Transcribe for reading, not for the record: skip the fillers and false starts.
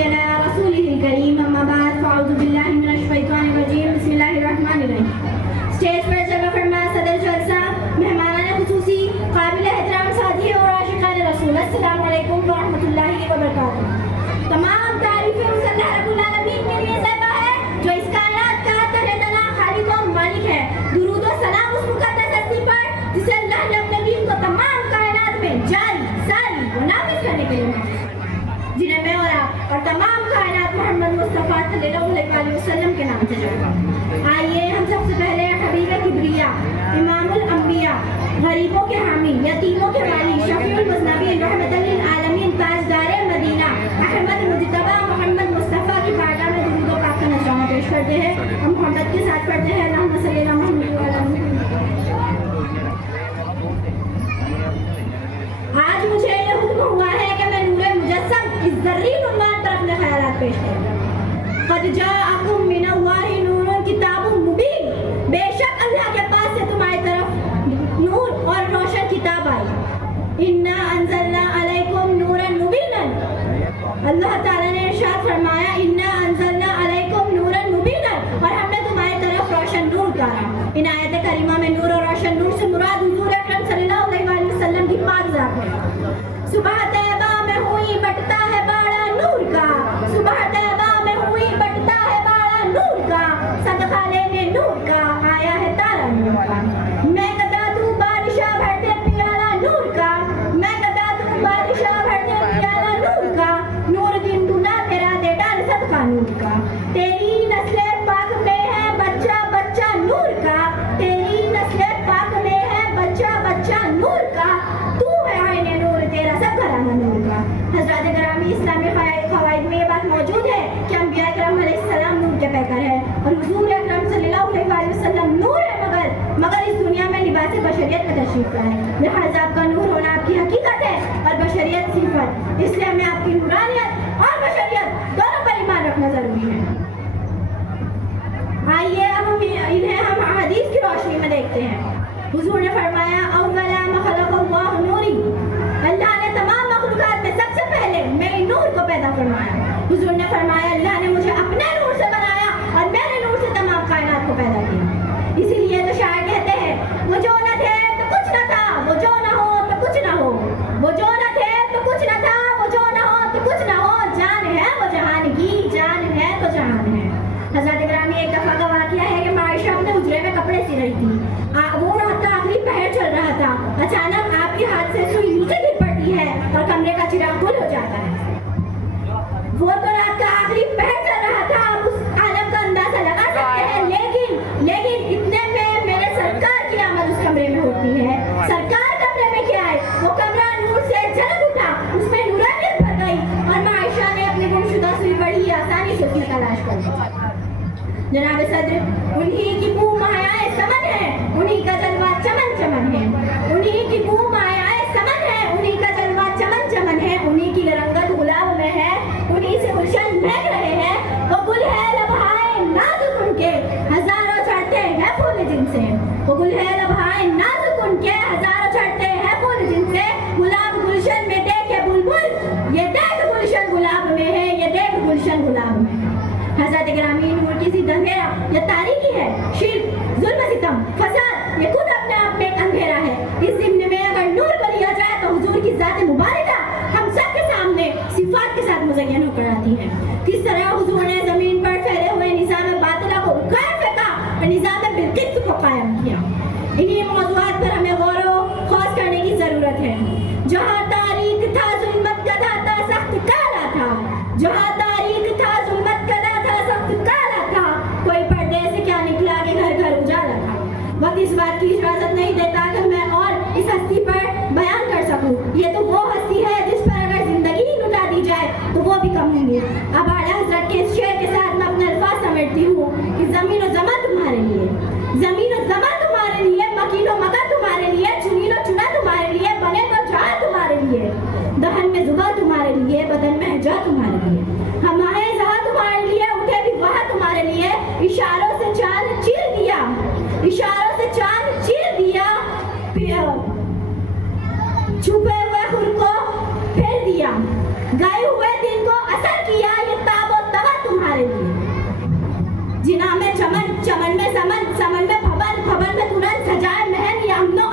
नबीना रसूलिल करीम अम्मा बाद फ़अऊज़ु बिल्लाहि मिनश शैतानिर रजीम बिस्मिल्लाहिर रहमानिर रहीम। स्टेज पर जगह फरमा सदर जलसा, मेहमानान खुसूसी, काबिल एहतराम साथी और आशिकान रसूल, अस्सलामु अलैकुम व रहमतुल्लाहि व बरकातुहू। तमाम तारीफें उस अल्लाह रब्बुल आलमीन के लिए ज़िम्मा है जो इस कायनात का तहे-तना खालिक और मालिक है। दुरूद और सलाम उस मुक़द्दस हस्ती पर जिसे अल्लाह ने अपने दीन को तमाम कायनात में जारी सारी व नाफिज़ करने के लिए, जिन्हें मैं और आप और तमाम कायनात मोहम्मद मुस्तफ़ा सल्लल्लाहु अलैहि वसल्लम के नाम से जानते हैं। आइए हम सबसे पहले हबीब किबरिया, इमामुल अंबिया, गरीबों के हामी, यतीमों के वाली, शफीउल मुज़नबीन, रहमतुल लिल आलमीन, ताजदारे मदीना, अहमद मुज्तबा मोहम्मद मुस्तफ़ा की बारगाह में दुरूद और पाक का नज़राना पेश करते हैं। हम मोहम्मद के साथ पढ़ते हैं अल्लाहुम्मा सल्ली अला मुहम्मद व अला मुहम्मद। आज मुझे ये हुक्म हुआ है कि मैं नूरे मुजस्सम इस ज़र्रीन उन्वान पर अपने ख्यालात पेश करूं। क़द जाअकुम मिनल्लाहि नूरुन किताबुम मुबीन, बेशक अल्लाह के पास से तुम्हारी तरफ नूर और रोशन किताब आई। इन्ना अंज़लना अलैकुम नूरन मुबीनन, अल्लाह ताला ने इरशाद फरमाया इन्ना अंज़लना अलैकुम नूरन मुबीनन, और हमने तुम्हारी तरफ रोशन नूर उतारा। इन आयत करीमा में नूर और रोशन नूर से मुराद हुजूर अकरम सल्लल्लाहु अलैहि वसल्लम की पाक ज़ात है। सुबह तैबा में हुई बटता है बाड़ा नूर का, सुबह तैबा में हुई बटता है बाड़ा नूर का, सदका लेने नूर का आया है तारा नूर का। मैं कदा तू बादशाह भरते पियाला नूर का, मैं कदा तू बादशाह भरते पियाला नूर का, नूर दिन दूना तेरा दे डाल सदका नूर का। तेरी नस्ले पाक में है बच्चा बच्चा नूर का, तेरी नस्ले पाक में है बच्चा बच्चा नूर का, तू है आईने नूर तेरा सब घराना नूर का। हज़रात ग्रामी इस्लामी क़वाइद में ये बात मौजूद है कि अंबिया इकराम अलैहिस्सलाम नूर के पैकर है और हुजूर अकरम सल्लल्लाहु अलैहि वसल्लम नूर है, मगर इस दुनिया में लिबास बशरियत में तशरीफ लाए। लिहाजा आपका नूर होना आपकी हकीकत है और बशरियत सिफत, इसलिए हमें आपकी नूरानियत और बशरियत दोनों पर ईमान रखना जरूरी है। आइए अब इन्हें हम हदीस की रोशनी में देखते हैं। हुजूर ने फरमाया अव्वला मा खलक़ल्लाहु नूरी, अल्लाह ने तमाम मखलूक़ात में सबसे पहले मेरे नूर को पैदा फरमाया। हुजूर ने फरमाया अल्लाह ने मुझे अपने नूर से बनाया और मेरे नूर से तमाम कायनात को पैदा किया। इसीलिए तो शायर कहते हैं वो जो न थे तो कुछ न था, वो जो न हो तो कुछ न हो, वो जो न थे तो कुछ न था, वो जो न हो तो कुछ न हो, जान है वो जहान की, जान है तो जहान है। हज़रत ग्रामी एक दफ़ा का वाक़या है कि आयशा अपने हुजरे में कपड़े सी रही थी। वो रात का आखिरी पहर चल रहा था। अचानक आपके हाथ से सुई नीचे गिर पड़ती है और कमरे का चिराग गुल हो जाता है। वो तो रात का आखिरी पहर चल रहा था, आप उस आलम का अंदाजा लगा सकते हैं। लेकिन इतने में मेरे सरकार की आमद उस कमरे में होती है। सरकार कमरे में क्या है, वो कमरा नूर से झलक उठा, उसमें नूरानियत भर गई और आयशा ने अपनी गुमशुदा सुई बड़ी आसानी से उसकी तलाश कर ली। जनाब सदर, उन्हीं की बू मायाए समन है, उन्हीं का जलवा चमन चमन है, उन्हीं की बू मायाए समन है, उन्हीं का जलवा चमन चमन है, उन्हीं की रंगत गुलाब में है, उन्हीं से गुलशन महक रहे हैं। वो गुल है लबहाए नाजुक उनके हजारों चढ़ते हैं फूल जिनसे, वो गुल है लबहाए नाजुक उनके हजारों चढ़ते हैं फूल जिनसे। गुलाब गुलशन में देखे बुलबुल, ये देख गुलशन गुलाब में है, ये देख गुलशन गुलाब में है। हज़रत ग्रामी नूर की सी अंधेरा ये तारीकी है, शिर्क, जुल्म सितम, फसाद, ये खुद अपने आप में एक अंधेरा है। इस ज़िम्मे में अगर नूर को लिया जाए तो हुजूर की ज़ात मुबारका हम सब के सामने सिफात के साथ मुज़य्यन होकर आती है। किस तरह हुजूर ने ज़मीन पर फैले हुए निज़ाम बातिला को उखाड़ फेंका और निज़ाम बिल्किस को कायम किया। इन्हीं मौज़ूआत पर हमें गौर व ख़ौस करने की ज़रूरत है। जहाँ तारीख था ज़ुल्मत कदा था सख्त काला था, जहाँ तारीख था ज़ुल्मत कदा था सख्त काला था, कोई पर्दे से क्या निकला कि घर घर उजाला था। वक्त इस बात की इजाज़त नहीं देता कि मैं और इस हस्ती पर बयान कर सकूं। ये तो वो हस्ती है जिस पर अगर जिंदगी लुटा दी जाए तो वो भी कम होंगे। अब आला हज़रत के इस शेर के साथ मैं अपने अल्फाज समेटती हूँ कि ज़मीन और ज़मा तुम्हारे लिए, ज़मीन और ज़मा तुम्हारे लिए, मकीन और मगर तुम्हारे लिए, चुनीन और चुना तुम्हारे लिए, बने तो जहाँ तुम्हारे लिए, दहन में जुबा तुम्हारे लिए, बदन में जा तुम्हारे लिए, हम आए जहाँ तुम्हारे लिए, उठे भी वहाँ तुम्हारे लिए। इशारों से चांद चीर दिया, इशारों से चांद चीर दिया, छुपे हुए खुद को फेर दिया, गए हुए दिन को असर किया, ये जिना में चमन, चमन में समन, समन में भवन, भवन में तुरंत सजाए महल, ये अमनो